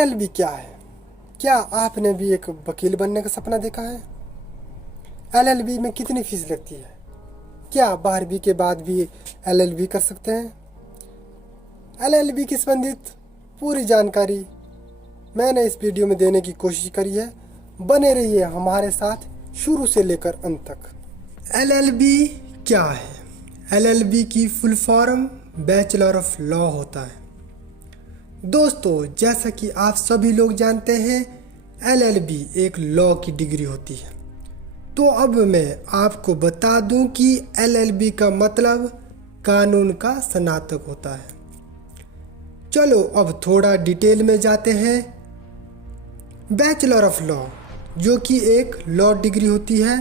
LLB क्या है? क्या आपने भी एक वकील बनने का सपना देखा है? एलएलबी में कितनी फीस लगती है? क्या 12वीं के बाद भी एलएलबी कर सकते हैं? एलएलबी की संबंधित पूरी जानकारी मैंने इस वीडियो में देने की कोशिश करी है। बने रहिए हमारे साथ शुरू से लेकर अंत तक। एलएलबी क्या है? एलएलबी की full form bachelor of law होता है। दोस्तों, जैसा कि आप सभी लोग जानते हैं, एलएलबी एक लॉ की डिग्री होती है। तो अब मैं आपको बता दूं कि एलएलबी का मतलब कानून का स्नातक होता है। चलो अब थोड़ा डिटेल में जाते हैं। बैचलर ऑफ लॉ जो कि एक लॉ डिग्री होती है,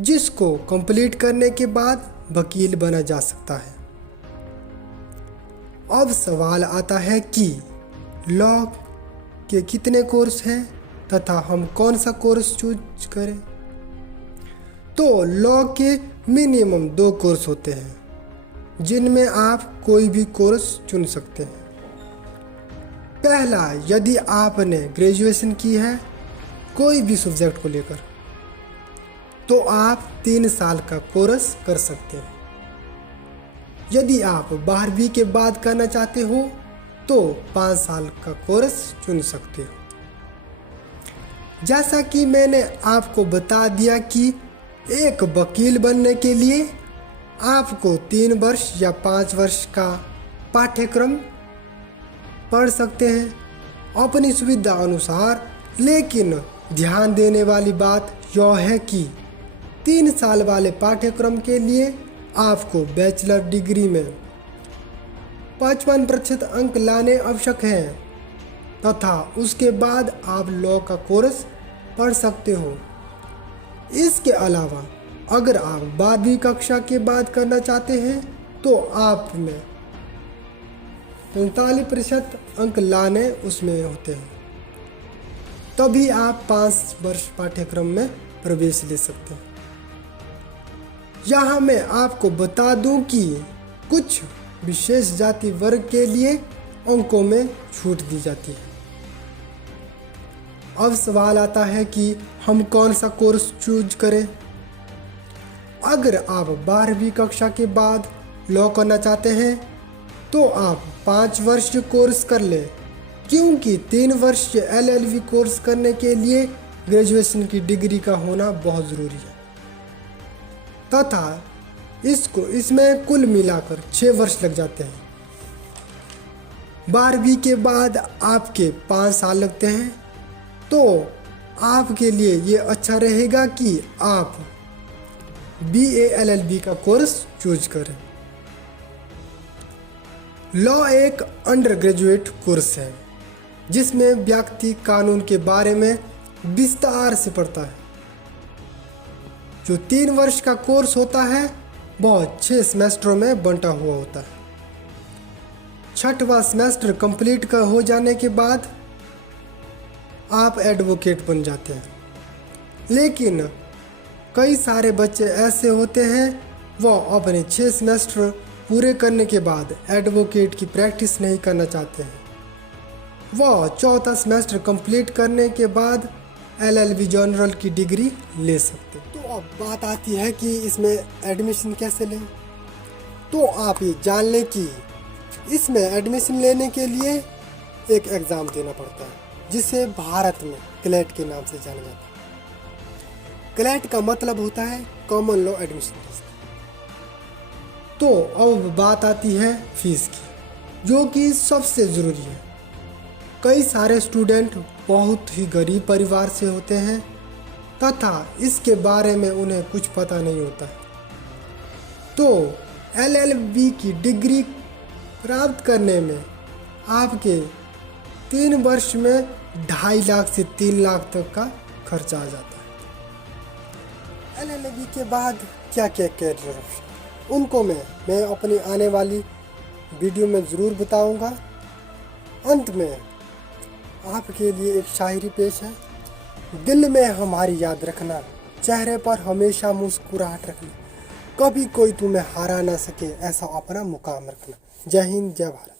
जिसको कंप्लीट करने के बाद वकील बना जा सकता है। अब सवाल आता है कि लॉ के कितने कोर्स हैं तथा हम कौन सा कोर्स चूज करें। तो लॉ के मिनिमम 2 कोर्स होते हैं, जिनमें आप कोई भी कोर्स चुन सकते हैं। पहला, यदि आपने ग्रेजुएशन की है कोई भी सब्जेक्ट को लेकर, तो आप 3 साल का कोर्स कर सकते हैं। यदि आप 12वीं के बाद करना चाहते हो तो 5 साल का कोर्स चुन सकते हो। जैसा कि मैंने आपको बता दिया कि एक वकील बनने के लिए आपको 3 वर्ष या 5 वर्ष का पाठ्यक्रम पढ़ सकते हैं अपनी सुविधा अनुसार। लेकिन ध्यान देने वाली बात यह है कि 3 साल वाले पाठ्यक्रम के लिए आपको बैचलर डिग्री में 55% अंक लाने आवश्यक हैं तथा उसके बाद आप लॉ का कोर्स पढ़ सकते हो। इसके अलावा अगर आप 12वीं कक्षा के बाद करना चाहते हैं तो आप में 45% अंक लाने उसमें होते हैं, तभी आप 5 वर्ष पाठ्यक्रम में प्रवेश ले सकते हैं। यहाँ मैं आपको बता दूं कि कुछ विशेष जाति वर्ग के लिए अंकों में छूट दी जाती है। अब सवाल आता है कि हम कौन सा कोर्स चूज करें। अगर आप 12वीं कक्षा के बाद लॉ करना चाहते हैं तो आप 5 वर्ष कोर्स कर लें, क्योंकि 3 वर्ष एलएलबी कोर्स करने के लिए ग्रेजुएशन की डिग्री का होना बहुत ज़रूरी है तथा इसमें कुल मिलाकर 6 वर्ष लग जाते हैं। 12वीं के बाद आपके 5 साल लगते हैं। तो आपके लिए ये अच्छा रहेगा कि आप BA LLB का कोर्स चूज करें। लॉ एक अंडर ग्रेजुएट कोर्स है जिसमें व्यक्ति कानून के बारे में विस्तार से पढ़ता है। जो 3 वर्ष का कोर्स होता है वह 6 सेमेस्टरों में बंटा हुआ होता है। 6वां सेमेस्टर कंप्लीट हो जाने के बाद आप एडवोकेट बन जाते हैं। लेकिन कई सारे बच्चे ऐसे होते हैं वह अपने 6 सेमेस्टर पूरे करने के बाद एडवोकेट की प्रैक्टिस नहीं करना चाहते हैं। वह 4था सेमेस्टर कंप्लीट करने के बाद LLB जनरल की डिग्री ले सकते हैं। तो अब बात आती है कि इसमें एडमिशन कैसे लें। तो आप ये जान लें कि इसमें एडमिशन लेने के लिए एक एग्ज़ाम देना पड़ता है, जिसे भारत में क्लैट के नाम से जाना जाता है। क्लैट का मतलब होता है कॉमन लॉ एडमिशन टेस्ट। तो अब बात आती है फीस की, जो कि सबसे ज़रूरी है। कई सारे स्टूडेंट बहुत ही गरीब परिवार से होते हैं तथा इसके बारे में उन्हें कुछ पता नहीं होता है। तो LLB की डिग्री प्राप्त करने में आपके 3 वर्ष में 2.5 लाख से 3 लाख तक का खर्चा आ जाता है। LLB के बाद क्या क्या कैरियर ऑप्शन, उनको मैं अपनी आने वाली वीडियो में ज़रूर बताऊंगा। अंत में आपके लिए एक शायरी पेश है। दिल में हमारी याद रखना, चेहरे पर हमेशा मुस्कुराहट रखना, कभी कोई तुम्हें हरा ना सके ऐसा अपना मुकाम रखना। जय हिंद, जय भारत।